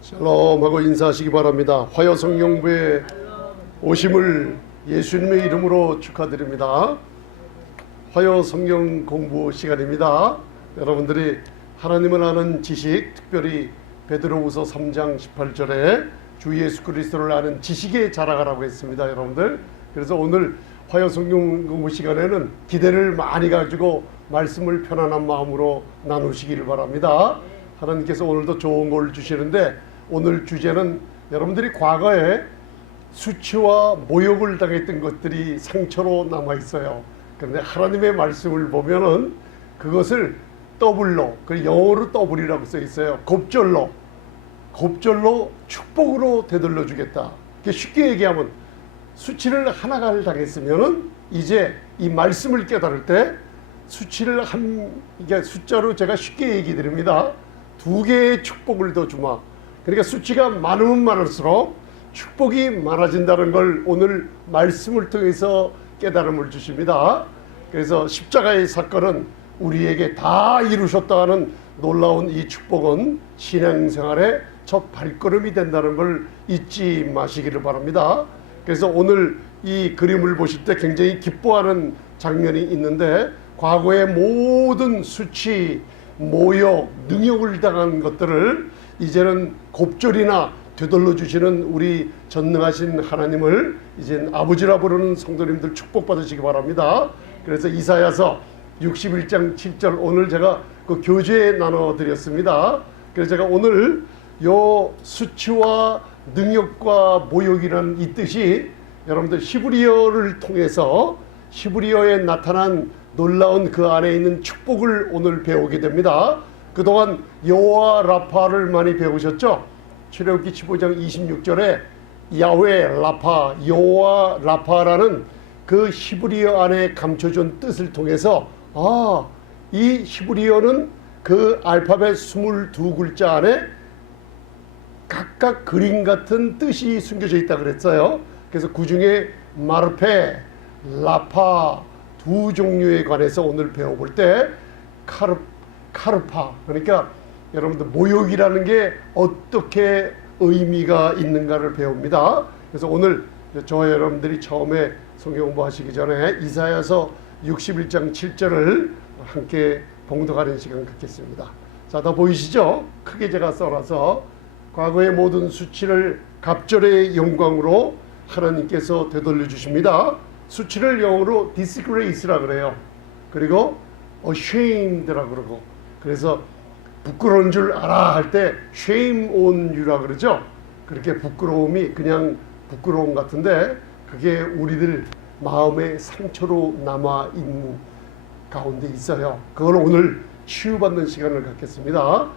샬롬하고 인사하시기 바랍니다. 화요성경부에 오심을 예수님의 이름으로 축하드립니다. 화요성경 공부 시간입니다. 여러분들이 하나님을 아는 지식, 특별히 베드로후서 3장 18절에 주 예수 그리스도를 아는 지식에 자라가라고 했습니다. 여러분들, 그래서 오늘 화요성경 공부 시간에는 기대를 많이 가지고 말씀을 편안한 마음으로 나누시기를 바랍니다. 하나님께서 오늘도 좋은 걸 주시는데, 오늘 주제는 여러분들이 과거에 수치와 모욕을 당했던 것들이 상처로 남아 있어요. 그런데 하나님의 말씀을 보면은 그것을 더블로, 그 영어로 더블이라고 써 있어요. 곱절로 축복으로 되돌려 주겠다. 쉽게 얘기하면 수치를 하나를 당했으면은 이제 이 말씀을 깨달을 때 수치를 이게 숫자로 제가 쉽게 얘기 드립니다. 2개의 축복을 더 주마. 그러니까 수치가 많으면 많을수록 축복이 많아진다는 걸 오늘 말씀을 통해서 깨달음을 주십니다. 그래서 십자가의 사건은 우리에게 다 이루셨다 하는 놀라운 이 축복은 신앙생활의 첫 발걸음이 된다는 걸 잊지 마시기를 바랍니다. 그래서 오늘 이 그림을 보실 때 굉장히 기뻐하는 장면이 있는데, 과거의 모든 수치, 모욕, 능욕을 당한 것들을 이제는 곱절이나 되돌려 주시는 우리 전능하신 하나님을 이제 아버지라 부르는 성도님들 축복받으시기 바랍니다. 그래서 이사야서 61장 7절 오늘 제가 그 교재에 나눠 드렸습니다. 그래서 제가 오늘 요 수치와 능욕과 모욕이라는 이 뜻이 여러분들 히브리어를 통해서 히브리어에 나타난 놀라운 그 안에 있는 축복을 오늘 배우게 됩니다. 그동안 여호와 라파를 많이 배우셨죠? 출애굽기 15장 26절에 야훼 라파, 여호와 라파라는 그 히브리어 안에 감춰진 뜻을 통해서 이 히브리어는 그 알파벳 22글자 안에 각각 그림 같은 뜻이 숨겨져 있다 그랬어요. 그래서 그 중에 마르페, 라파 두 종류에 관해서 오늘 배워볼 때 카르파, 그러니까 여러분들 모욕이라는 게 어떻게 의미가 있는가를 배웁니다. 그래서 오늘 저와 여러분들이 처음에 성경 공부하시기 전에 이사야서 61장 7절을 함께 봉독하는 시간 갖겠습니다. 자, 다 보이시죠? 크게 제가 써놔서 과거의 모든 수치를 갑절의 영광으로 하나님께서 되돌려 주십니다. 수치를 영어로 disgrace라 그래요. 그리고 ashamed라 그러고, 그래서 부끄러운 줄 알아 할 때 shame on you라 그러죠. 그렇게 부끄러움이 그냥 부끄러움 같은데 그게 우리들 마음의 상처로 남아 있는 가운데 있어요. 그걸 오늘 치유받는 시간을 갖겠습니다.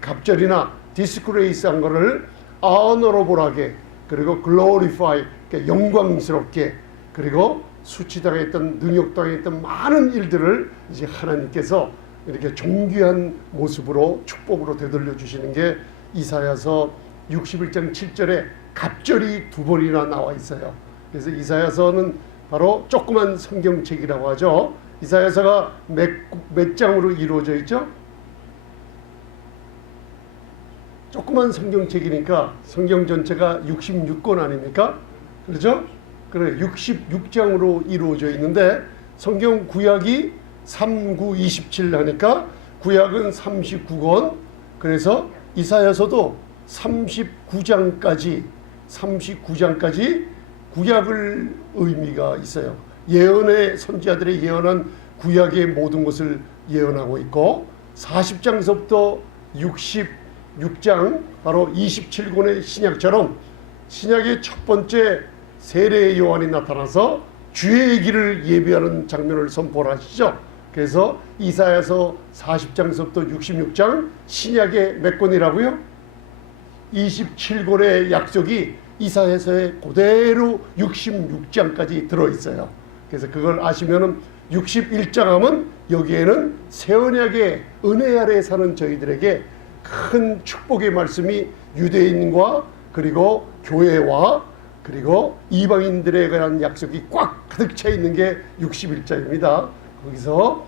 갑절이나 disgrace 한 거를 honorable하게, 그리고 glorify, 영광스럽게, 그리고 수치당했던, 능욕당했던 많은 일들을 이제 하나님께서 이렇게 존귀한 모습으로 축복으로 되돌려 주시는 게 이사야서 61장 7절에 갑절이 2번이나 나와 있어요. 그래서 이사야서는 바로 조그만 성경책이라고 하죠. 이사야서가 몇 장으로 이루어져 있죠? 조그만 성경책이니까 성경 전체가 66권 아닙니까? 그렇죠? 그래, 66장으로 이루어져 있는데 성경 구약이 3, 9, 27 하니까 구약은 39권, 그래서 이사야서도 39장까지 구약을 의미가 있어요. 예언의 선지자들의 예언한 구약의 모든 것을 예언하고 있고, 40장서부터 66장 바로 27권의 신약처럼 신약의 첫 번째 세례 요한이 나타나서 주의 길을 예비하는 장면을 선포하시죠. 그래서 이사야서 40장서부터 66장 신약의 몇 권이라고요? 27권의 약속이 이사야서에 그대로 66장까지 들어있어요. 그래서 그걸 아시면은 61장 하면 여기에는 새 언약의 은혜 아래 사는 저희들에게 큰 축복의 말씀이 유대인과 그리고 교회와 그리고 이방인들에 관한 약속이 꽉 가득 차 있는 게 61장입니다. 거기서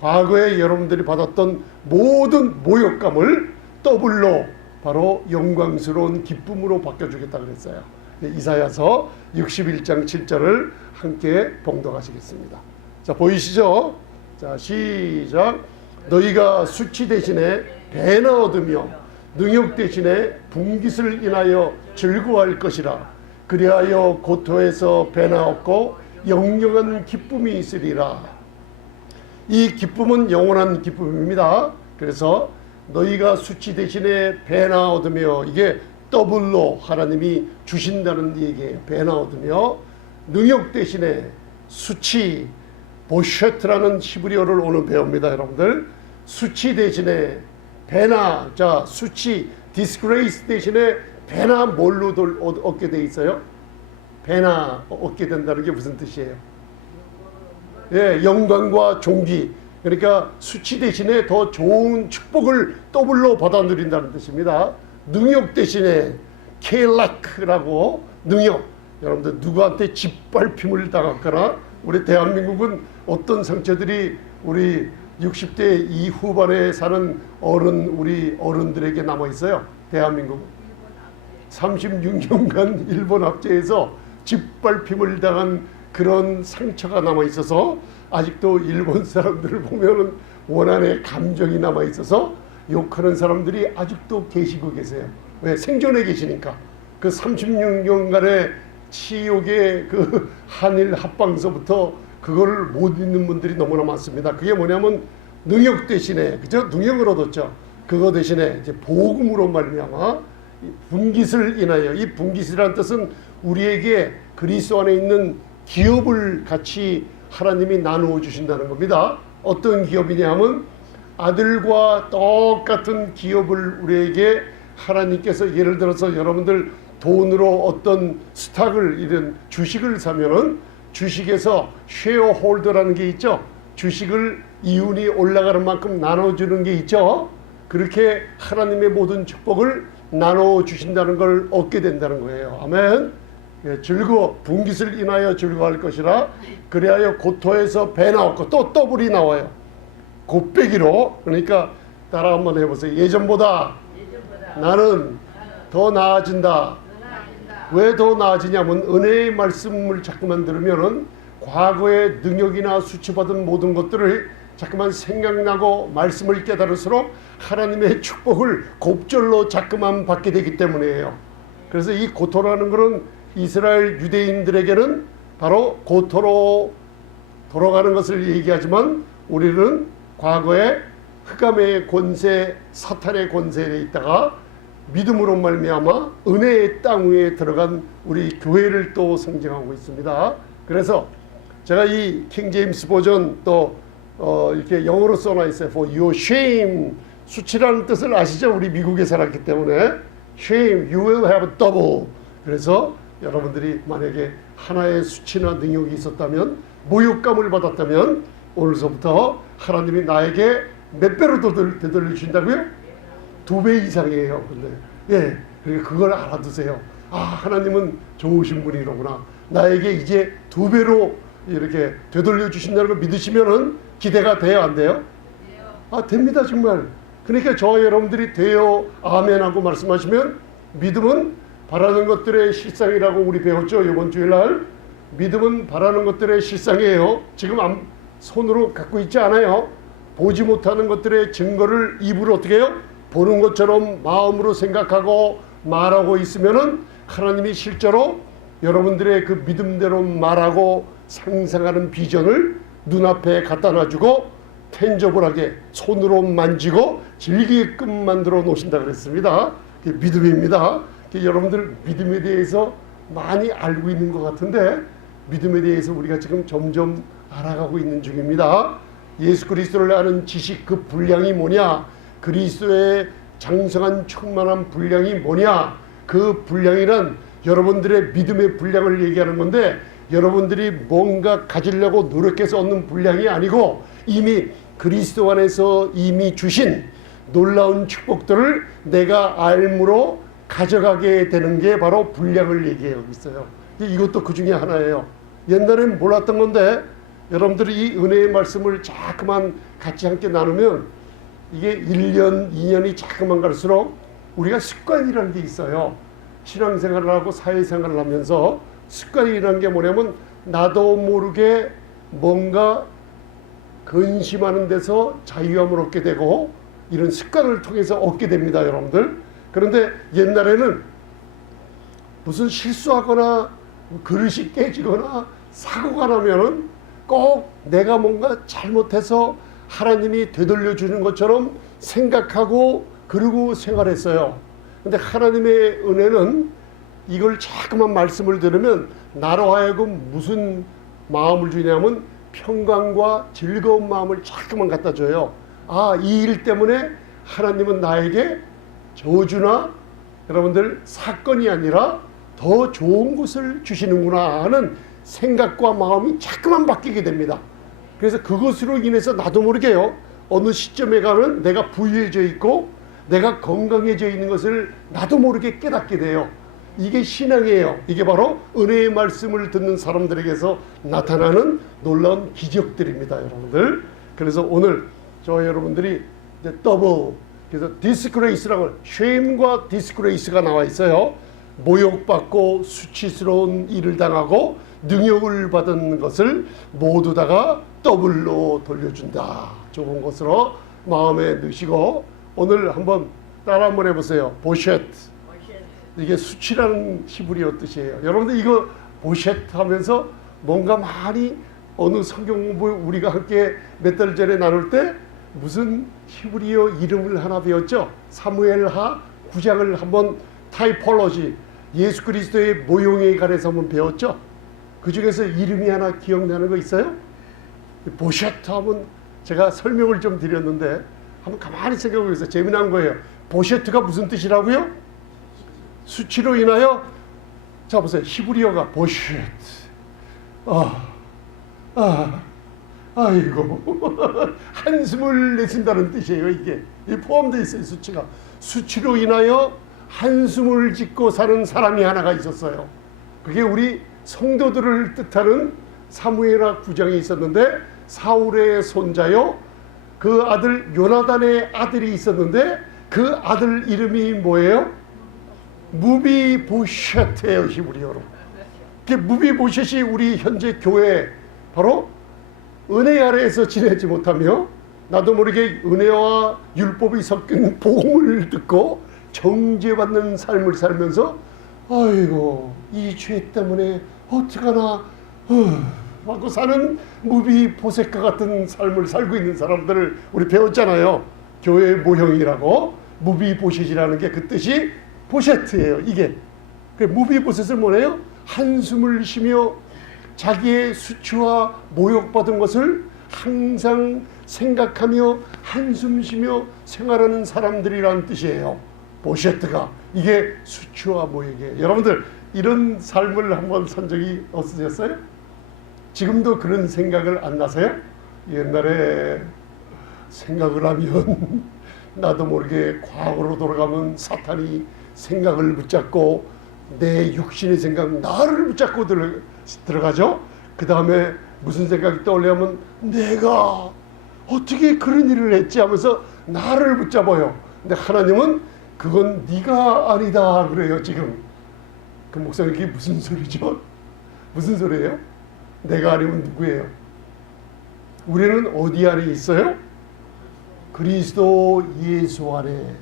과거에 여러분들이 받았던 모든 모욕감을 더블로 바로 영광스러운 기쁨으로 바꿔주겠다 그랬어요. 이사야서 61장 7절을 함께 봉독하시겠습니다. 자, 보이시죠? 자, 시작. 너희가 수치 대신에 배나 얻으며 능욕 대신에 분깃을 인하여 즐거워할 것이라. 그리하여 고토에서 배나 얻고 영영한 기쁨이 있으리라. 이 기쁨은 영원한 기쁨입니다. 그래서 너희가 수치 대신에 배나 얻으며, 이게 더블로 하나님이 주신다는 얘기예요. 배나 얻으며, 능욕 대신에 수치, 보쉐트라는 히브리어를 오늘 배웁니다. 여러분들, 수치 대신에 배나, 자, 수치, 디스그레이스 대신에 배나 뭘로 얻게 돼 있어요? 배나 얻게 된다는 게 무슨 뜻이에요? 예, 영광과 존귀. 그러니까 수치 대신에 더 좋은 축복을 더블로 받아 누린다는 뜻입니다. 능욕 대신에 켈라크라고, 능욕. 여러분들 누구한테 짓밟힘을 당했거나, 우리 대한민국은 어떤 상처들이 우리 60대 이후반에 사는 우리 어른들에게 남아 있어요. 대한민국 36년간 일본 압제에서 짓밟힘을 당한 그런 상처가 남아 있어서 아직도 일본 사람들을 보면은 원한의 감정이 남아 있어서 욕하는 사람들이 아직도 계시고 계세요. 왜? 생존해 계시니까. 그 36년간의 치욕의 그 한일 합방서부터 그거를 못 잊는 분들이 너무나 많습니다. 그게 뭐냐면 능욕 대신에, 그죠? 능욕을 얻었죠. 그거 대신에 이제 복음으로 말미암아 분깃을 인하여, 이 분깃이라는 뜻은 우리에게 그리스도 안에 있는 기업을 같이 하나님이 나누어 주신다는 겁니다. 어떤 기업이냐 하면 아들과 똑같은 기업을 우리에게 하나님께서, 예를 들어서 여러분들 돈으로 어떤 스탁을, 이런 주식을 사면은 주식에서 쉐어홀더라는 게 있죠. 주식을 이윤이 올라가는 만큼 나눠주는 게 있죠. 그렇게 하나님의 모든 축복을 나눠주신다는 걸 얻게 된다는 거예요. 아멘. 예, 분깃을 인하여 즐거워할 것이라. 그리하여 고토에서 배 나왔고, 또 더블이 나와요. 곱배기로. 그러니까 따라 한번 해보세요. 예전보다 나는 더 나아진다. 왜 더 나아지냐면 은혜의 말씀을 자꾸만 들으면은 과거의 능력이나 수치받은 모든 것들을 자꾸만 생각나고 말씀을 깨달을수록 하나님의 축복을 곱절로 자꾸만 받게 되기 때문이에요. 그래서 이 고토라는 것은 이스라엘 유대인들에게는 바로 고토로 돌아가는 것을 얘기하지만, 우리는 과거에 흑암의 권세, 사탄의 권세에 있다가 믿음으로 말미암아 은혜의 땅 위에 들어간 우리 교회를 또 상징하고 있습니다. 그래서 제가 이 킹제임스 버전 또 이렇게 영어로 써놔 있어요. For your shame, 수치라는 뜻을 아시죠? 우리 미국에 살았기 때문에 shame, you will have double. 그래서 여러분들이 만약에 하나의 수치나 능력이 있었다면, 모욕감을 받았다면, 오늘서부터 하나님이 나에게 몇 배로 되돌려 주신다고요? 2배 이상이에요. 근데 예, 그러니까 그걸 알아두세요. 아, 하나님은 좋으신 분이로구나. 나에게 이제 2배로 이렇게 되돌려 주신다는 걸 믿으시면은 기대가 돼요, 안 돼요? 아, 됩니다, 정말. 그러니까 저와 여러분들이 돼요, 아멘하고 말씀하시면, 믿음은 바라는 것들의 실상이라고 우리 배웠죠, 이번 주일날. 믿음은 바라는 것들의 실상이에요. 지금 손으로 갖고 있지 않아요. 보지 못하는 것들의 증거를 입으로 어떻게 해요? 보는 것처럼 마음으로 생각하고 말하고 있으면은 하나님이 실제로 여러분들의 그 믿음대로 말하고 상상하는 비전을 눈앞에 갖다 놔주고 텐저블하게 손으로 만지고 즐기게끔 만들어 놓으신다 그랬습니다. 그게 믿음입니다. 여러분들 믿음에 대해서 많이 알고 있는 것 같은데, 믿음에 대해서 우리가 지금 점점 알아가고 있는 중입니다. 예수 그리스도를 아는 지식, 그 분량이 뭐냐, 그리스도의 장성한 충만한 분량이 뭐냐, 그 분량이란 여러분들의 믿음의 분량을 얘기하는 건데, 여러분들이 뭔가 가지려고 노력해서 얻는 분량이 아니고 이미 그리스도 안에서 이미 주신 놀라운 축복들을 내가 알므로 가져가게 되는 게 바로 분량을 얘기하고 있어요. 이것도 그 중에 하나예요. 옛날에는 몰랐던 건데, 여러분들이 이 은혜의 말씀을 자꾸만 같이 함께 나누면 이게 1년, 2년이 자꾸만 갈수록 우리가 습관이라는 게 있어요. 신앙생활을 하고 사회생활을 하면서 습관이라는 게 뭐냐면 나도 모르게 뭔가 근심하는 데서 자유함을 얻게 되고 이런 습관을 통해서 얻게 됩니다, 여러분들. 그런데 옛날에는 무슨 실수하거나 그릇이 깨지거나 사고가 나면은 꼭 내가 뭔가 잘못해서 하나님이 되돌려 주는 것처럼 생각하고 그러고 생활했어요. 근데 하나님의 은혜는 이걸 자꾸만 말씀을 들으면 나로 하여금 무슨 마음을 주냐면 평강과 즐거운 마음을 자꾸만 갖다 줘요. 아, 이 일 때문에 하나님은 나에게 저주나 여러분들 사건이 아니라 더 좋은 것을 주시는구나 하는 생각과 마음이 자꾸만 바뀌게 됩니다. 그래서 그것으로 인해서 나도 모르게요, 어느 시점에 가면 내가 부유해져 있고 내가 건강해져 있는 것을 나도 모르게 깨닫게 돼요. 이게 신앙이에요. 이게 바로 은혜의 말씀을 듣는 사람들에게서 나타나는 놀라운 기적들입니다, 여러분들. 그래서 오늘 저 여러분들이 이제 더블, 그래서 디스그레이스라고, 쉐임과 디스그레이스가 나와 있어요. 모욕받고 수치스러운 일을 당하고 능욕을 받은 것을 모두 다가 더블로 돌려준다. 좋은 것으로 마음에 넣으시고 오늘 한번 따라 한번 해보세요. 보셋. 이게 수치라는 히브리어 뜻이에요. 여러분들 이거 보셋 하면서 뭔가 많이 어느 성경 공부 우리가 함께 몇 달 전에 나눌 때 무슨 히브리어 이름을 하나 배웠죠? 사무엘하 9장을 한번 타이폴로지, 예수 그리스도의 모형에 관해서 한번 배웠죠? 그 중에서 이름이 하나 기억나는 거 있어요? 보셋 하면 제가 설명을 좀 드렸는데 한번 가만히 생각해 보세요. 재미난 거예요. 보셋가 무슨 뜻이라고요? 수치로 인하여, 자 보세요. 히브리어가 보셋. 아이고 한숨을 내쉰다는 뜻이에요. 이게 포함되어 있어요. 수치가. 수치로 인하여 한숨을 짓고 사는 사람이 하나가 있었어요. 그게 우리 성도들을 뜻하는 사무엘하 9장에 있었는데, 사울의 손자요, 그 아들 요나단의 아들이 있었는데 그 아들 이름이 뭐예요? 무비보셋이에요, 히브리어로. 무비보셋이 우리 현재 교회 바로 은혜 아래에서 지내지 못하며 나도 모르게 은혜와 율법이 섞인 복음을 듣고 정죄받는 삶을 살면서 아이고 이 죄 때문에 어떡하나 하고 사는 무비보셋과 같은 삶을 살고 있는 사람들을 우리 배웠잖아요. 교회의 모형이라고. 무비보셋이라는 게 그 뜻이 보셋이에요. 이게 무비보셋은 뭐래요? 한숨을 쉬며 자기의 수치와 모욕받은 것을 항상 생각하며 한숨 쉬며 생활하는 사람들이라는 뜻이에요. 보셋가. 이게 수치와 모욕이에요. 여러분들 이런 삶을 한번 산 적이 없으셨어요? 지금도 그런 생각을 안 나세요? 옛날에 생각을 하면 나도 모르게 과거로 돌아가면 사탄이 생각을 붙잡고 내 육신의 생각, 나를 붙잡고 들어가죠. 그 다음에 무슨 생각이 떠올려면 내가 어떻게 그런 일을 했지 하면서 나를 붙잡아요. 근데 하나님은 그건 네가 아니다 그래요. 지금 그 목사님 그게 무슨 소리죠? 무슨 소리예요? 내가 아니면 누구예요? 우리는 어디 안에 있어요? 그리스도 예수 안에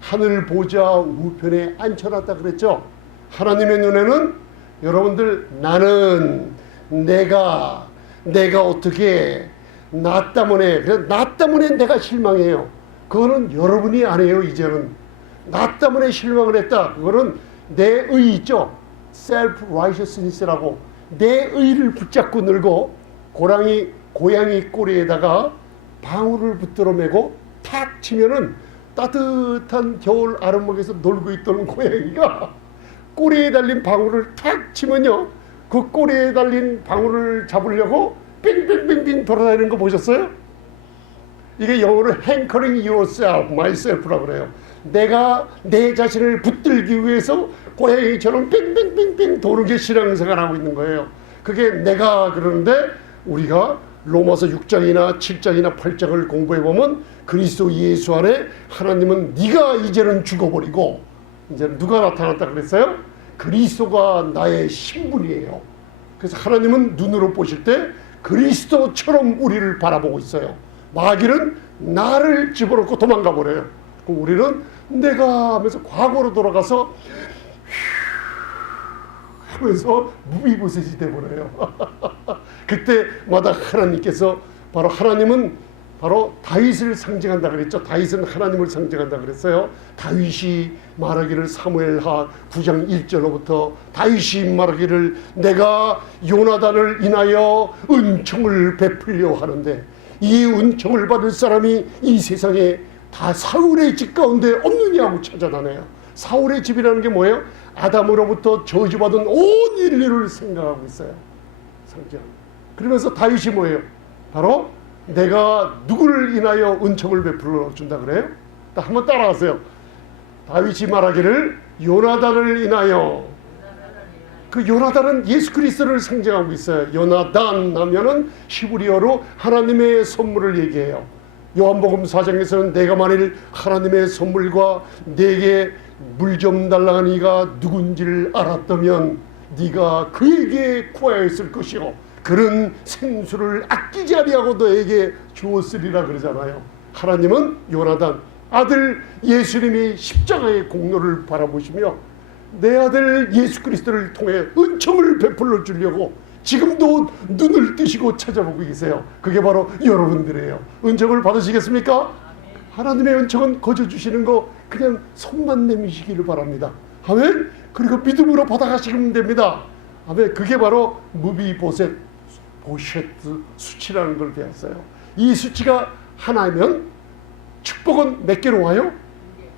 하늘 보좌 우편에 앉혀놨다 그랬죠. 하나님의 눈에는 여러분들 나는 내가 어떻게 나 때문에 내가 실망해요. 그거는 여러분이 아니에요. 이제는 나 때문에 실망을 했다. 그거는 내 의 있죠. self-righteousness라고 내 의를 붙잡고 늘고 고양이 꼬리에다가 방울을 붙들어 매고 탁 치면은 따뜻한 겨울 아랫목에서 놀고 있던 고양이가 꼬리에 달린 방울을 탁 치면요, 그 꼬리에 달린 방울을 잡으려고 빙빙빙빙 돌아다니는 거 보셨어요? 이게 영어로 hankering yourself, myself라고 그래요. 내가 내 자신을 붙들기 위해서 고양이처럼 빙빙빙빙 도는 게 신앙생활하고 있는 거예요. 그게 내가 그러는데 우리가 로마서 6장이나 7장이나 8장을 공부해 보면 그리스도 예수 안에 하나님은 네가 이제는 죽어버리고 이제 누가 나타났다 그랬어요? 그리스도가 나의 신분이에요. 그래서 하나님은 눈으로 보실 때 그리스도처럼 우리를 바라보고 있어요. 마귀는 나를 집어넣고 도망가 버려요. 그럼 우리는 내가 하면서 과거로 돌아가서 하면서 무비보셋이 돼버려요. 그때마다 하나님께서 바로 하나님은 바로 다윗을 상징한다 그랬죠. 다윗은 하나님을 상징한다 그랬어요. 다윗이 말하기를 사무엘하 9장 1절로부터 다윗이 말하기를 내가 요나단을 인하여 은총을 베풀려 하는데 이 은총을 받을 사람이 이 세상에 다 사울의 집 가운데 없느냐고 찾아다녀요. 사울의 집이라는 게 뭐예요? 아담으로부터 저주받은 온 인류를 생각하고 있어요. 상징. 그러면서 다윗이 뭐예요? 바로 내가 누구를 인하여 은총을 베풀어 준다 그래요? 한번 따라하세요. 다윗이 말하기를 요나단을 인하여. 그 요나단은 예수 그리스도를 상징하고 있어요. 요나단 하면은 히브리어로 하나님의 선물을 얘기해요. 요한복음 4장에서는 내가 만일 하나님의 선물과 내게 물 좀 달라는 이가 누군지를 알았다면 네가 그에게 구하였을 것이요 그는 생수를 아끼지 아니하고 너에게 주었으리라 그러잖아요. 하나님은 요나단 아들 예수님이 십자가의 공로를 바라보시며 내 아들 예수 그리스도를 통해 은총을 베풀어 주려고 지금도 눈을 뜨시고 찾아보고 계세요. 그게 바로 여러분들이에요. 은총을 받으시겠습니까? 하나님의 은총은 거저 주시는 거 그냥 손만 내미시기를 바랍니다. 아멘. 그리고 믿음으로 받아가시면 됩니다. 아멘. 그게 바로 무비보셋 보셰트 수치라는 걸 배웠어요. 이 수치가 하나면 축복은 몇 개로 와요?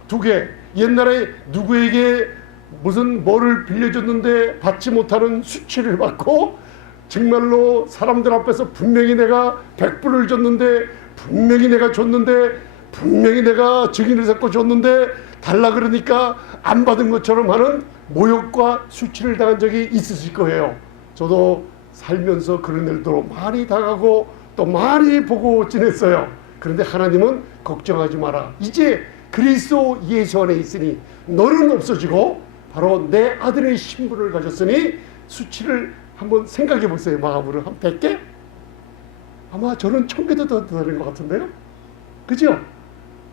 2개. 옛날에 누구에게 무슨 뭐를 빌려줬는데 받지 못하는 수치를 받고 정말로 사람들 앞에서 분명히 내가 100불을 줬는데 분명히 내가 줬는데 분명히 내가 증인을 세고 줬는데 달라 그러니까 안 받은 것처럼 하는 모욕과 수치를 당한 적이 있으실 거예요. 저도 살면서 그런 일도 많이 당하고 또 많이 보고 지냈어요. 그런데 하나님은 걱정하지 마라. 이제 그리스도 예수 안에 있으니 너는 없어지고 바로 내 아들의 신분을 가졌으니 수치를 한번 생각해 보세요. 마음으로 한 100개? 아마 저는 1000개도 더 되는 것 같은데요. 그죠?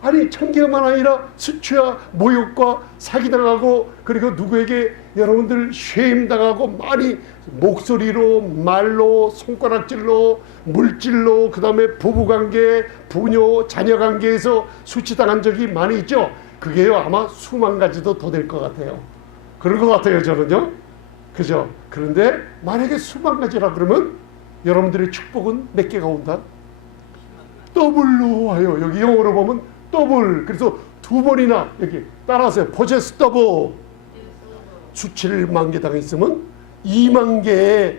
아니 1000개만 아니라 수치와 모욕과 사기당하고 그리고 누구에게 여러분들 쉐임당하고 많이 목소리로 말로 손가락질로 물질로 그 다음에 부부관계 부녀 자녀관계에서 수치당한 적이 많이 있죠. 그게요 아마 수만 가지도 더 될 것 같아요. 그런 것 같아요 저는요. 그죠? 그런데 만약에 수만 가지라 그러면 여러분들의 축복은 몇 개가 온다? 더블로 와요. 여기 영어로 보면 더블. 그래서 2번이나 여기 따라하세요. 포제스 더블. 수치를 10,000개 당했으면 20,000개의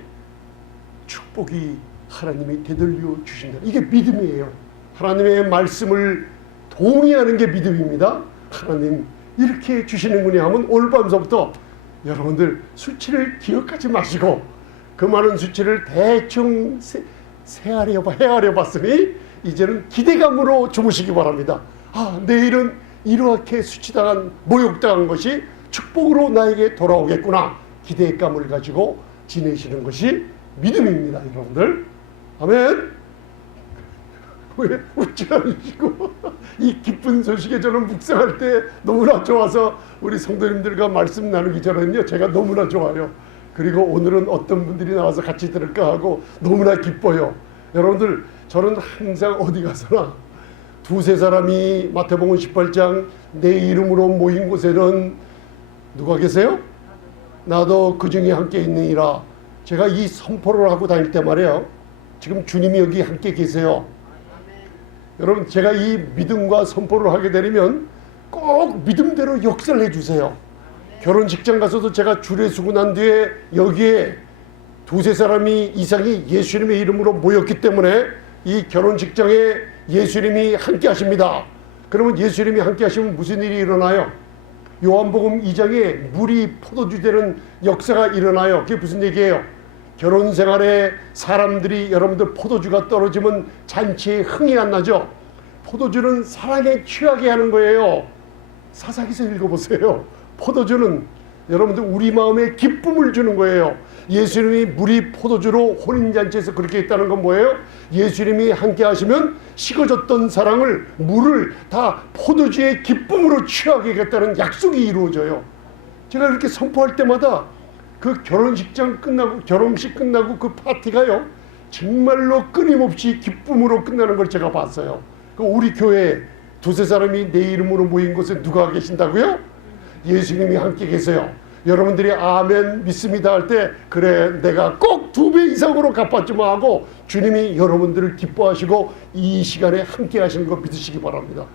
축복이 하나님이 되돌려 주신다. 이게 믿음이에요. 하나님의 말씀을 동의하는 게 믿음입니다. 하나님 이렇게 주시는군요 하면 오늘 밤서부터 여러분들 수치를 기억하지 마시고 그 많은 수치를 대충 헤아려 봤으니 이제는 기대감으로 주무시기 바랍니다. 아, 내일은 이렇게 수치당한 모욕당한 것이 축복으로 나에게 돌아오겠구나. 기대감을 가지고 지내시는 것이 믿음입니다. 여러분들 아멘. 왜 웃지 않으시고 이 기쁜 소식에 저는 묵상할 때 너무나 좋아서 우리 성도님들과 말씀 나누기 전에는요 제가 너무나 좋아요. 그리고 오늘은 어떤 분들이 나와서 같이 들을까 하고 너무나 기뻐요. 여러분들 저는 항상 어디 가서나 2-3사람이 마태복음 18장 내 이름으로 모인 곳에는 누가 계세요? 나도 그 중에 함께 있느니라. 제가 이 선포를 하고 다닐 때 말이에요. 지금 주님이 여기 함께 계세요. 여러분 제가 이 믿음과 선포를 하게 되면 꼭 믿음대로 역사를 해주세요. 결혼식장 가서도 제가 주례 수고 난 뒤에 여기에 2-3사람이 이상이 예수님의 이름으로 모였기 때문에 이 결혼식장에 예수님이 함께 하십니다. 그러면 예수님이 함께 하시면 무슨 일이 일어나요? 요한복음 2장에 물이 포도주 되는 역사가 일어나요. 그게 무슨 얘기예요? 결혼 생활에 사람들이 여러분들 포도주가 떨어지면 잔치에 흥이 안 나죠. 포도주는 사랑에 취하게 하는 거예요. 사사기서 읽어보세요. 포도주는 여러분들 우리 마음에 기쁨을 주는 거예요. 예수님이 물이 포도주로 혼인잔치에서 그렇게 했다는 건 뭐예요? 예수님이 함께 하시면 식어졌던 사랑을 물을 다 포도주의 기쁨으로 취하게 하겠다는 약속이 이루어져요. 제가 이렇게 선포할 때마다 그 결혼식장 끝나고 결혼식 끝나고 그 파티가요 정말로 끊임없이 기쁨으로 끝나는 걸 제가 봤어요. 우리 교회에 두세 사람이 내 이름으로 모인 곳에 누가 계신다고요? 예수님이 함께 계세요. 여러분들이 아멘 믿습니다 할 때 그래 내가 꼭 2배 이상으로 갚았지만 하고 주님이 여러분들을 기뻐하시고 이 시간에 함께 하시는 거 믿으시기 바랍니다.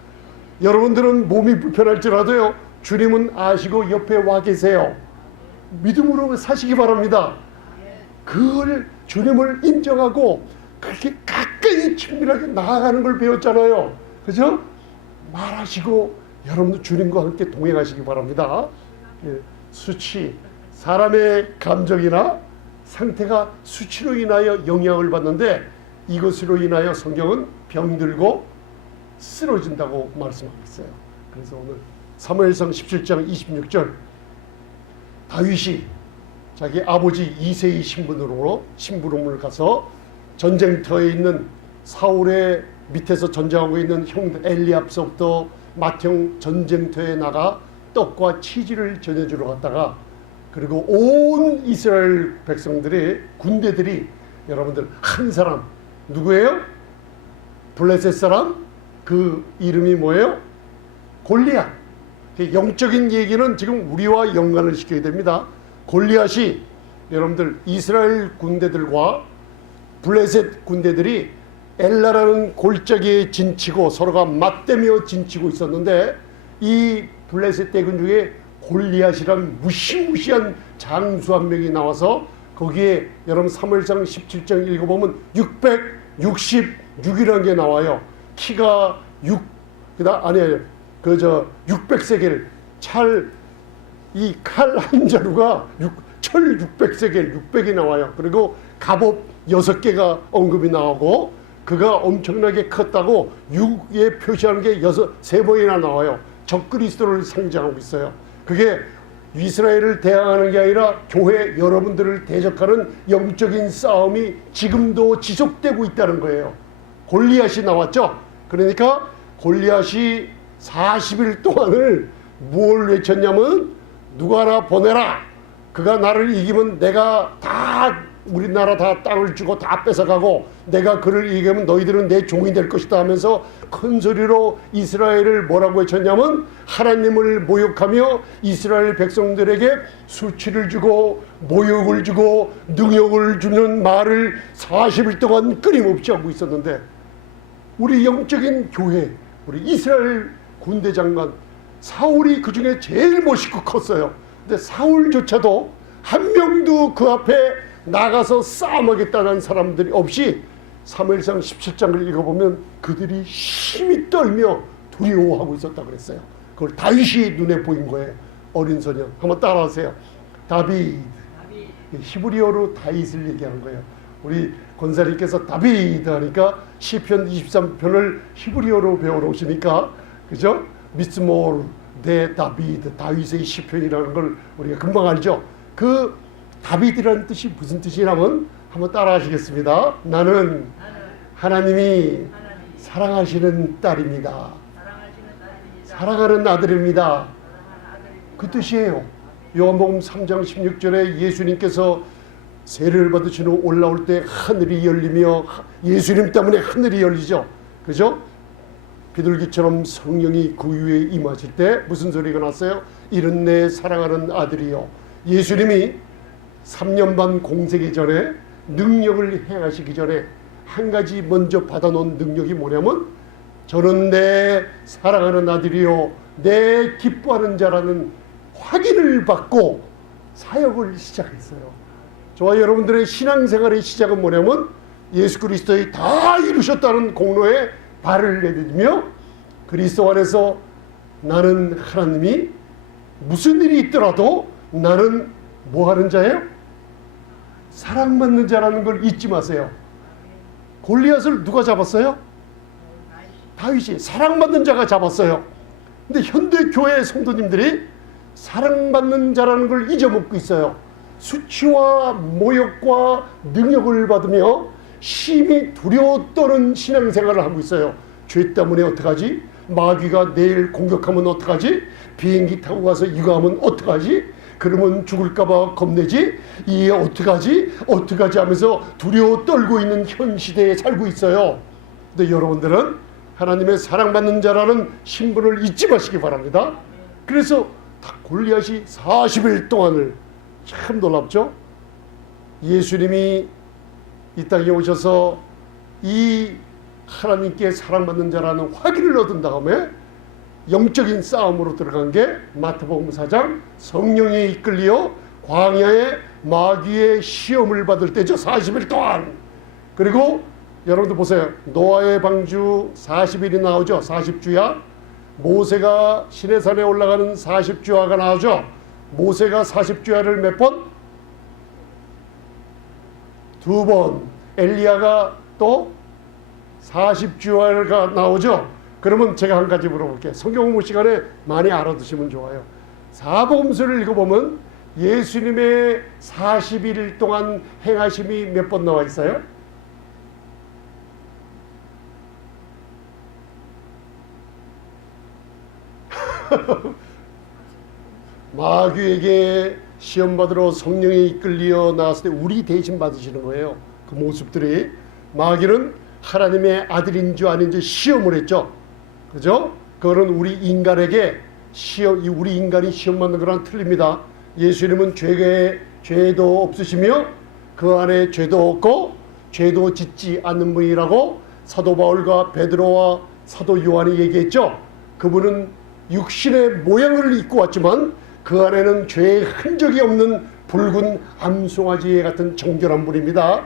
여러분들은 몸이 불편할지라도요 주님은 아시고 옆에 와 계세요. 믿음으로 사시기 바랍니다. 그걸 주님을 인정하고 그렇게 가까이 친밀하게 나아가는 걸 배웠잖아요. 그죠? 말하시고 여러분도 주님과 함께 동행하시기 바랍니다. 수치, 사람의 감정이나 상태가 수치로 인하여 영향을 받는데 이것으로 인하여 성경은 병들고 쓰러진다고 말씀하고 있어요. 그래서 오늘 사무엘상 17장 26절 다윗이 자기 아버지 이새의 심부름을 가서 전쟁터에 있는 사울의 밑에서 전쟁하고 있는 형들 엘리압서부터 맏형 전쟁터에 나가 떡과 치즈를 전해주러 갔다가 그리고 온 이스라엘 백성들의 군대들이 여러분들 한 사람 누구예요? 블레셋 사람 그 이름이 뭐예요? 골리앗. 영적인 얘기는 지금 우리와 연관을 시켜야 됩니다. 골리앗이 여러분들 이스라엘 군대들과 블레셋 군대들이 엘라라는 골짜기에 진치고 서로가 맞대며 진치고 있었는데 이 블레셋 대군 중에 골리앗이란 무시무시한 장수 한 명이 나와서 거기에 여러분 사무엘상 17장 읽어보면 666이라는 게 나와요. 키가 600세겔 이 칼 한 자루가 철 600세겔 600이 나와요. 그리고 갑옷 6개가 언급이 나오고 그가 엄청나게 컸다고 6에 표시하는 게 3번이나 나와요. 적그리스도를 상징하고 있어요. 그게 이스라엘을 대항하는 게 아니라 교회 여러분들을 대적하는 영적인 싸움이 지금도 지속되고 있다는 거예요. 골리앗이 나왔죠. 그러니까 골리앗이 40일 동안을 뭘 외쳤냐면 누가 하나 보내라. 그가 나를 이기면 내가 다 우리나라 다 땅을 주고 다 뺏어가고 내가 그를 이기면 너희들은 내 종이 될 것이다 하면서 큰 소리로 이스라엘을 뭐라고 외쳤냐면 하나님을 모욕하며 이스라엘 백성들에게 수치를 주고 모욕을 주고 능욕을 주는 말을 40일 동안 끊임없이 하고 있었는데 우리 영적인 교회 우리 이스라엘 군대 장관 사울이 그 중에 제일 멋있고 컸어요. 근데 사울조차도 한 명도 그 앞에 나가서 싸움하겠다는 사람들이 없이 사무엘상 17장을 읽어보면 그들이 힘이 떨며 두려워하고 있었다고 그랬어요. 그걸 다윗이 눈에 보인 거예요. 어린 소년. 한번 따라하세요. 다윗. 히브리어로 다윗을 얘기하는 거예요. 우리 권사님께서 다윗 하니까 시편 23편을 히브리어로 배우러 오시니까 그죠? 미스몰 대 다윗 다윗의 시편이라는 걸 우리가 금방 알죠. 그 다윗이라는 뜻이 무슨 뜻이냐면 한번 따라 하시겠습니다. 나는 하나님이 사랑하시는 딸입니다. 사랑하는 아들입니다. 그 뜻이에요. 요한복음 3장 16절에 예수님께서 세례를 받으신 후 올라올 때 하늘이 열리며 예수님 때문에 하늘이 열리죠. 그죠? 비둘기처럼 성령이 그 위에 임하실 때 무슨 소리가 났어요? 이는 내 사랑하는 아들이요. 예수님이 3년 반 공생이 전에 능력을 행하시기 전에 한 가지 먼저 받아놓은 능력이 뭐냐면 저는 내 사랑하는 아들이요 내 기뻐하는 자라는 확인을 받고 사역을 시작했어요. 저와 여러분들의 신앙생활의 시작은 뭐냐면 예수 그리스도의 다 이루셨다는 공로에 발을 내디디며 그리스도 안에서 나는 하나님이 무슨 일이 있더라도 나는 뭐 하는 자예요? 사랑받는 자라는 걸 잊지 마세요. 골리앗을 누가 잡았어요? 다윗이. 사랑받는 자가 잡았어요. 근데 현대 교회 성도님들이 사랑받는 자라는 걸 잊어먹고 있어요. 수치와 모욕과 능욕을 받으며 심히 두려워 떠는 신앙생활을 하고 있어요. 죄 때문에 어떡하지? 마귀가 내일 공격하면 어떡하지? 비행기 타고 가서 이거 하면 어떡하지? 그러면 죽을까봐 겁내지? 이게 어떡하지? 어떡하지? 하면서 두려워 떨고 있는 현 시대에 살고 있어요. 근데 여러분들은 하나님의 사랑받는 자라는 신분을 잊지 마시기 바랍니다. 그래서 골리앗이 40일 동안을, 참 놀랍죠? 예수님이 이 땅에 오셔서 이 하나님께 사랑받는 자라는 확인을 얻은 다음에 영적인 싸움으로 들어간 게 마태복음 4장, 성령에 이끌려 광야에 마귀의 시험을 받을 때죠. 40일 동안. 그리고 여러분들 보세요. 노아의 방주 40일이 나오죠. 40주야. 모세가 시내산에 올라가는 40주야가 나오죠. 모세가 40주야를 몇 번? 2번. 엘리야가 또 40주야가 나오죠. 그러면 제가 한 가지 물어볼게요. 성경 공부 시간에 많이 알아두시면 좋아요. 사복음서를 읽어보면 예수님의 40일 동안 행하심이 몇 번 나와 있어요? 마귀에게 시험받으러 성령에 이끌려 나왔을 때 우리 대신 받으시는 거예요. 그 모습들이. 마귀는 하나님의 아들인 줄 아닌 줄 시험을 했죠. 그죠? 그거는 우리 인간에게 우리 인간이 시험 받는 거랑 틀립니다. 예수님은 죄도 없으시며 그 안에 죄도 없고 죄도 짓지 않는 분이라고 사도 바울과 베드로와 사도 요한이 얘기했죠. 그분은 육신의 모양을 입고 왔지만 그 안에는 죄의 흔적이 없는 붉은 암송아지 같은 정결한 분입니다.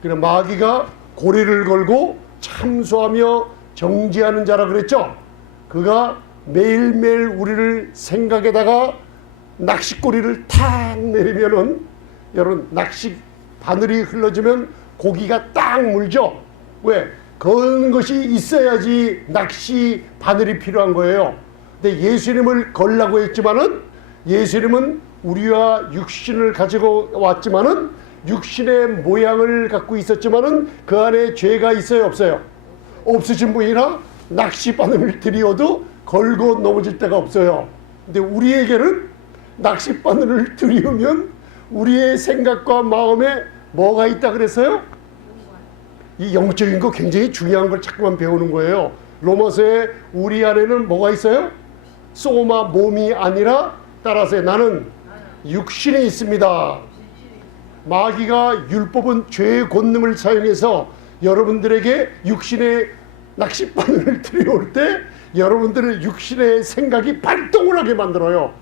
그래 마귀가 고리를 걸고 참소하며 정죄하는 자라 그랬죠. 그가 매일매일 우리를 생각에다가 낚싯고리를 탁 내리면은, 여러분 낚시 바늘이 흘러지면 고기가 딱 물죠. 왜? 거는 것이 있어야지 낚시 바늘이 필요한 거예요. 근데 예수님을 걸라고 했지만은, 예수님은 우리와 육신을 가지고 왔지만은, 육신의 모양을 갖고 있었지만은 그 안에 죄가 있어요, 없어요? 없으신 분이라 낚시 바늘을 들이어도 걸고 넘어질 데가 없어요. 근데 우리에게는 낚시 바늘을 들이우면 우리의 생각과 마음에 뭐가 있다 그랬어요? 이 영적인 거 굉장히 중요한 걸 자꾸만 배우는 거예요. 로마서에 우리 안에는 뭐가 있어요? 소마, 몸이 아니라, 따라서 나는 육신이 있습니다. 마귀가 율법은 죄의 권능을 사용해서 여러분들에게 육신의 낚싯바늘을 들여올 때 여러분들의 육신의 생각이 발동을 하게 만들어요.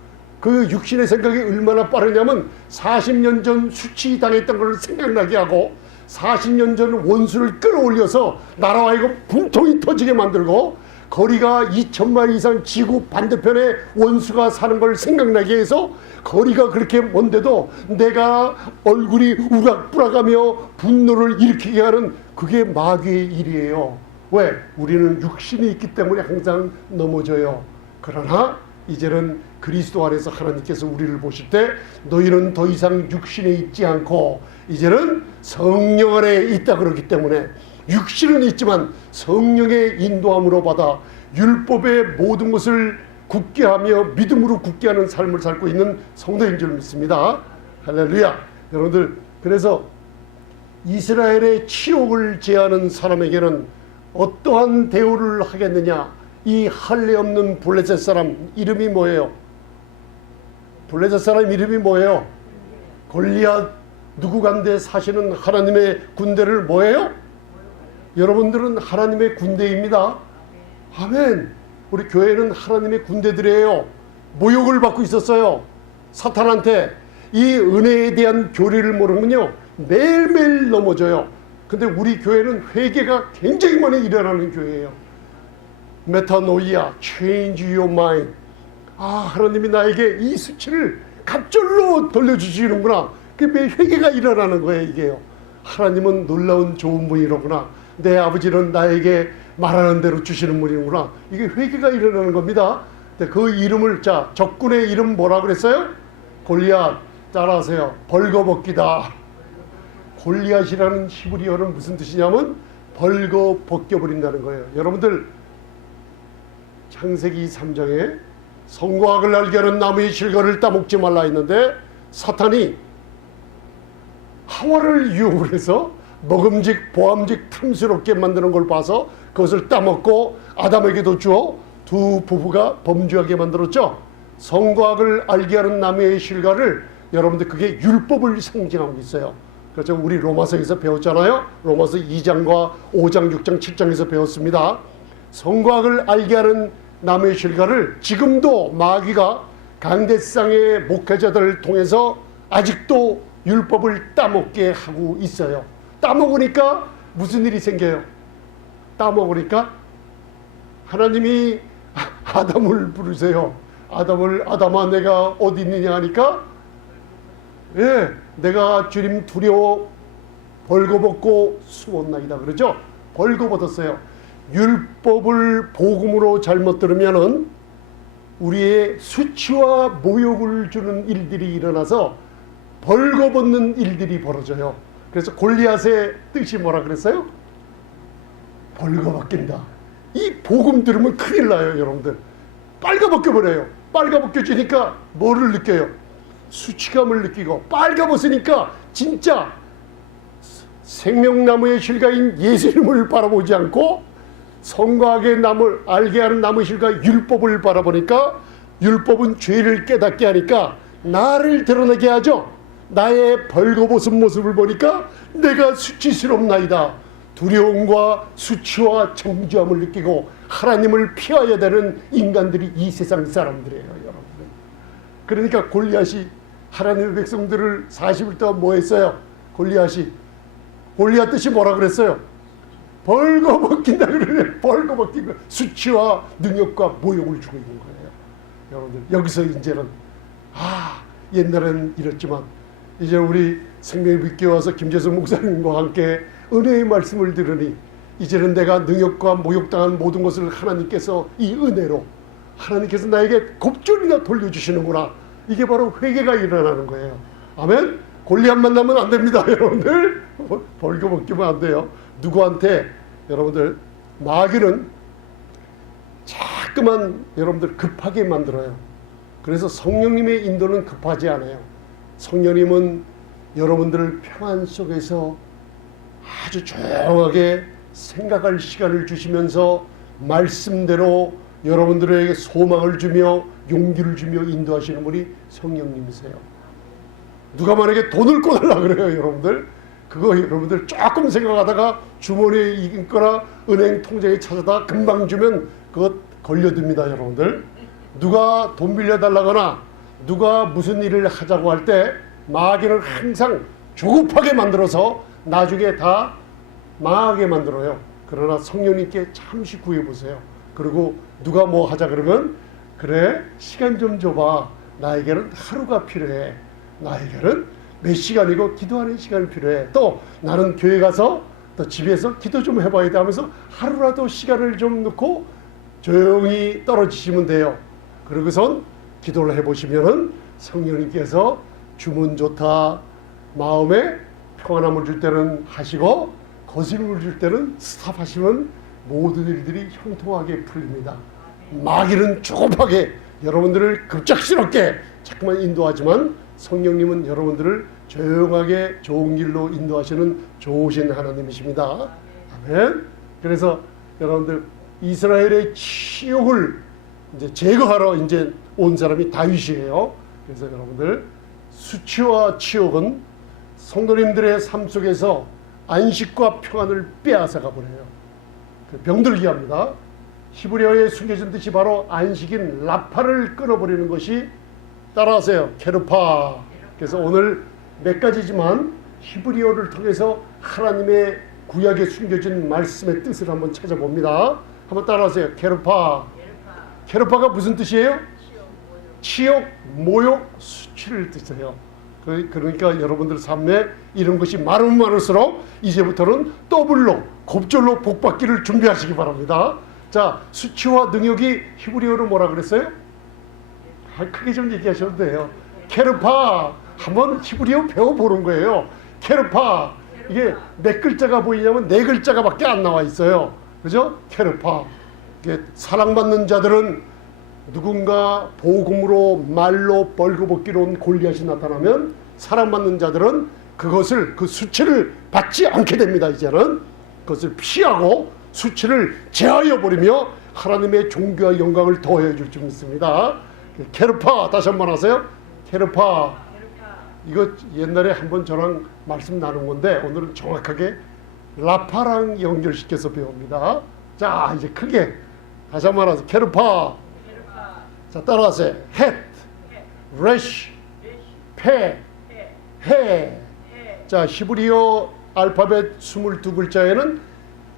그 육신의 생각이 얼마나 빠르냐면 40년 전 수치당했던 걸 생각나게 하고 40년 전 원수를 끌어올려서 나라와 이거 분통이 터지게 만들고 거리가 2,000마일 이상 지구 반대편에 원수가 사는 걸 생각나게 해서 거리가 그렇게 먼데도 내가 얼굴이 우락부락하며 분노를 일으키게 하는, 그게 마귀의 일이에요. 왜? 우리는 육신이 있기 때문에 항상 넘어져요. 그러나 이제는 그리스도 안에서 하나님께서 우리를 보실 때 너희는 더 이상 육신에 있지 않고 이제는 성령 안에 있다 그러기 때문에, 육신은 있지만 성령의 인도함으로 받아 율법의 모든 것을 굳게 하며 믿음으로 굳게 하는 삶을 살고 있는 성도인 줄 믿습니다. 할렐루야. 여러분들, 그래서 이스라엘의 치욕을 제하는 사람에게는 어떠한 대우를 하겠느냐. 이 할례 없는 블레셋 사람 이름이 뭐예요? 블레셋 사람 이름이 뭐예요? 골리앗. 누구 간데 사시는 하나님의 군대를 뭐예요? 여러분들은 하나님의 군대입니다. 아멘. 우리 교회는 하나님의 군대들이에요. 모욕을 받고 있었어요. 사탄한테. 이 은혜에 대한 교리를 모르면요 매일매일 넘어져요. 근데 우리 교회는 회개가 굉장히 많이 일어나는 교회예요. 메타노이아, change your mind. 아, 하나님이 나에게 이 수치를 갑절로 돌려주시는구나. 그게 회개가 일어나는 거예요. 이게요. 하나님은 놀라운 좋은 분이로구나. 내 아버지는 나에게 말하는 대로 주시는 분이구나. 이게 회개가 일어나는 겁니다. 그 이름을, 자, 적군의 이름 뭐라 그랬어요? 골리앗. 따라하세요. 벌거벗기다. 골리앗이라는 히브리어는 무슨 뜻이냐면 벌거벗겨버린다는 거예요. 여러분들 창세기 3장에 선과 악을 알게 하는 나무의 실과를 따먹지 말라 했는데 사탄이 하와를 유혹을 해서 먹음직 보암직 탐스럽게 만드는 걸 봐서 그것을 따먹고 아담에게도 주어 두 부부가 범죄하게 만들었죠. 선과 악을 알게 하는 나무의 실과를, 여러분들 그게 율법을 상징하고 있어요. 그래서 우리 로마서에서 배웠잖아요. 로마서 2장과 5장, 6장, 7장에서 배웠습니다. 선과 악을 알게 하는 나무의 실과를 지금도 마귀가 강대상의 목회자들을 통해서 아직도 율법을 따먹게 하고 있어요. 따먹으니까 무슨 일이 생겨요? 따먹으니까 하나님이 아담을 부르세요. 아담아 내가 어디 있느냐 하니까, 예, 내가 주님 두려워 벌거벗고 숨었나이다 그러죠. 벌거벗었어요. 율법을 복음으로 잘못 들으면은 우리의 수치와 모욕을 주는 일들이 일어나서 벌거벗는 일들이 벌어져요. 그래서 골리앗의 뜻이 뭐라 그랬어요? 벌거벗긴다. 이 복음 들으면 큰일 나요, 여러분들. 빨가벗겨버려요. 빨가벗겨지니까 뭐를 느껴요? 수치감을 느끼고, 빨가벗으니까 진짜 생명나무의 실과인 예수님을 바라보지 않고 선과 악의 나무를 알게 하는 나무 실과 율법을 바라보니까, 율법은 죄를 깨닫게 하니까 나를 드러내게 하죠. 나의 벌거벗은 모습을 보니까 내가 수치스럽나이다. 두려움과 수치와 정죄함을 느끼고 하나님을 피하여야 되는 인간들이 이 세상 사람들이에요, 여러분. 그러니까 골리앗이 하나님의 백성들을 40일 동안 뭐 했어요? 골리앗 뜻이 뭐라 그랬어요? 벌거벗긴다 그러네. 벌거벗긴 거. 수치와 능력과 모욕을 주고 있는 거예요, 여러분들. 여기서 이제는 옛날에는 이랬지만 이제 우리 생명의 빛교회 와서 김재성 목사님과 함께 은혜의 말씀을 들으니 이제는 내가 능력과 모욕당한 모든 것을 하나님께서 이 은혜로 하나님께서 나에게 곱절이나 돌려주시는구나. 이게 바로 회개가 일어나는 거예요. 아멘. 골리앗 만나면 안 됩니다, 여러분들. 벌거벗기면 안 돼요. 누구한테? 여러분들, 마귀는 자꾸만 여러분들 급하게 만들어요. 그래서 성령님의 인도는 급하지 않아요. 성령님은 여러분들을 평안 속에서 아주 조용하게 생각할 시간을 주시면서 말씀대로 여러분들에게 소망을 주며 용기를 주며 인도하시는 분이 성령님이세요. 누가 만약에 돈을 꿔달라 그래요, 여러분들. 그거 여러분들 조금 생각하다가 주머니에 있거나 은행 통장에 찾아다 금방 주면 그것 걸려듭니다, 여러분들. 누가 돈 빌려달라거나 누가 무슨 일을 하자고 할 때 마귀는 항상 조급하게 만들어서 나중에 다 망하게 만들어요. 그러나 성령님께 잠시 구해보세요. 그리고 누가 뭐 하자 그러면, 그래, 시간 좀 줘봐. 나에게는 하루가 필요해. 나에게는 몇 시간이고 기도하는 시간이 필요해. 또 나는 교회 가서 또 집에서 기도 좀 해봐야 돼 하면서 하루라도 시간을 좀 넣고 조용히 떨어지시면 돼요. 그러고선 기도를 해보시면은 성령님께서 주문 좋다, 마음에 평안함을 줄 때는 하시고 거스름을 줄 때는 스탑하시면 모든 일들이 형통하게 풀립니다. 마귀는 조급하게 여러분들을 급작스럽게 자꾸만 인도하지만 성령님은 여러분들을 조용하게 좋은 길로 인도하시는 좋으신 하나님이십니다. 아멘. 그래서 여러분들, 이스라엘의 치욕을 이제 제거하러 이제 온 사람이 다윗이에요. 그래서 여러분들, 수치와 치욕은 성도님들의 삶 속에서 안식과 평안을 빼앗아가 버려요. 병들게 합니다. 히브리어에 숨겨진 뜻이 바로 안식인 라파를 끊어버리는 것이, 따라하세요, 케르파. 그래서 오늘 몇 가지지만 히브리어를 통해서 하나님의 구약에 숨겨진 말씀의 뜻을 한번 찾아봅니다. 한번 따라하세요. 케르파. 케르파가 무슨 뜻이에요? 치욕, 모욕, 수치를 뜻해요. 그러니까 여러분들 삶에 이런 것이 많으면 많을수록 이제부터는 더블로 곱절로 복받기를 준비하시기 바랍니다. 자, 수치와 능욕이 히브리어로 뭐라 그랬어요? 크게 좀 얘기하셔도 돼요. 케르파. 한번 히브리어 배워보는 거예요. 케르파. 이게 몇 글자가 보이냐면 네 글자가 밖에 안 나와 있어요. 그죠? 케르파. 이게 사랑받는 자들은 누군가 복음으로 말로 벌거벗기로 온 골리앗이 나타나면 사랑받는 자들은 그것을 그 수치를 받지 않게 됩니다. 이제는 그것을 피하고 수치를 제하여 버리며 하나님의 존귀와 영광을 더해 줄 줄 믿습니다. 케르파 다시 한번 하세요. 케르파. 이거 옛날에 한번 저랑 말씀 나눈 건데 오늘은 정확하게 라파랑 연결시켜서 배웁니다. 자, 이제 크게 다시 한번 하세요. 케르파. 자, 따라하세요. 헷, 레쉬, 페, 해. 자, 히브리어 알파벳 22글자에는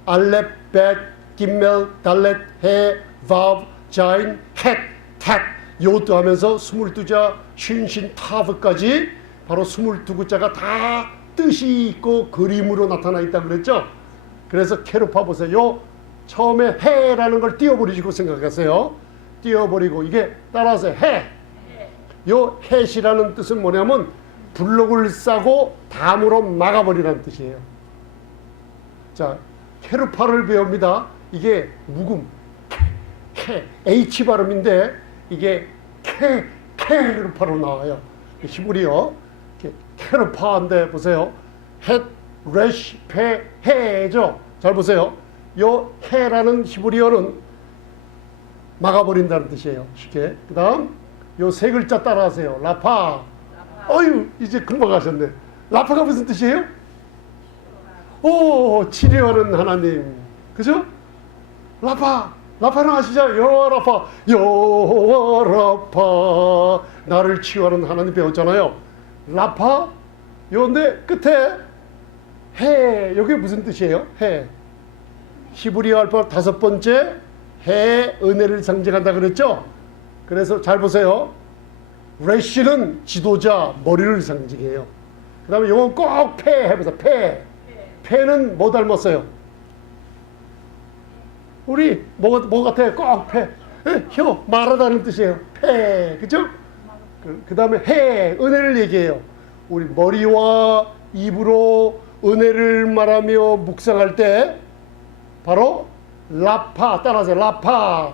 알렙, 벳, 김멜, 달렛, 해, 바브, 자인, 헷, 탓 요것도 하면서 22자 쉰신 타브까지 바로 22글자가 다 뜻이 있고 그림으로 나타나 있다고 그랬죠. 그래서 케르파 보세요. 요 처음에 해라는 걸 띄워버리시고 생각하세요. 띄워버리고 이게 따라서 해. 요 햇이라는 뜻은 뭐냐면 블록을 싸고 담으로 막아버리라는 뜻이에요. 자, 케르파를 배웁니다. 이게 묵음 케 H 발음인데 이게 케르파로 나와요. 히브리어 케르파인데 보세요. 헷, 레쉬, 페, 해죠. 잘 보세요. 요 해라는 히브리어는 막아버린다는 뜻이에요. 쉽게. 그 다음 요 세 글자 따라하세요. 라파. 어휴, 이제 금방 하셨네. 라파가 무슨 뜻이에요? 오, 치료하는 하나님. 그죠? 라파. 라파는 아시죠? 여호와 라파. 여호와 라파. 나를 치유하는 하나님 배웠잖아요. 라파. 요런데 끝에 해. 여기 무슨 뜻이에요? 해. 히브리어 알파 5번째 해 은혜를 상징한다 그랬죠? 그래서 잘 보세요. 레쉬는 지도자 머리를 상징해요. 그 다음에 요건 꼭 페 해보세요. 페. 페는 뭐 닮았어요? 우리 뭐 같아요? 꼭 페. 혀 말하다는 뜻이에요. 페. 그죠? 그 다음에 해 은혜를 얘기해요. 우리 머리와 입으로 은혜를 말하며 묵상할 때 바로 라파 따라서 라파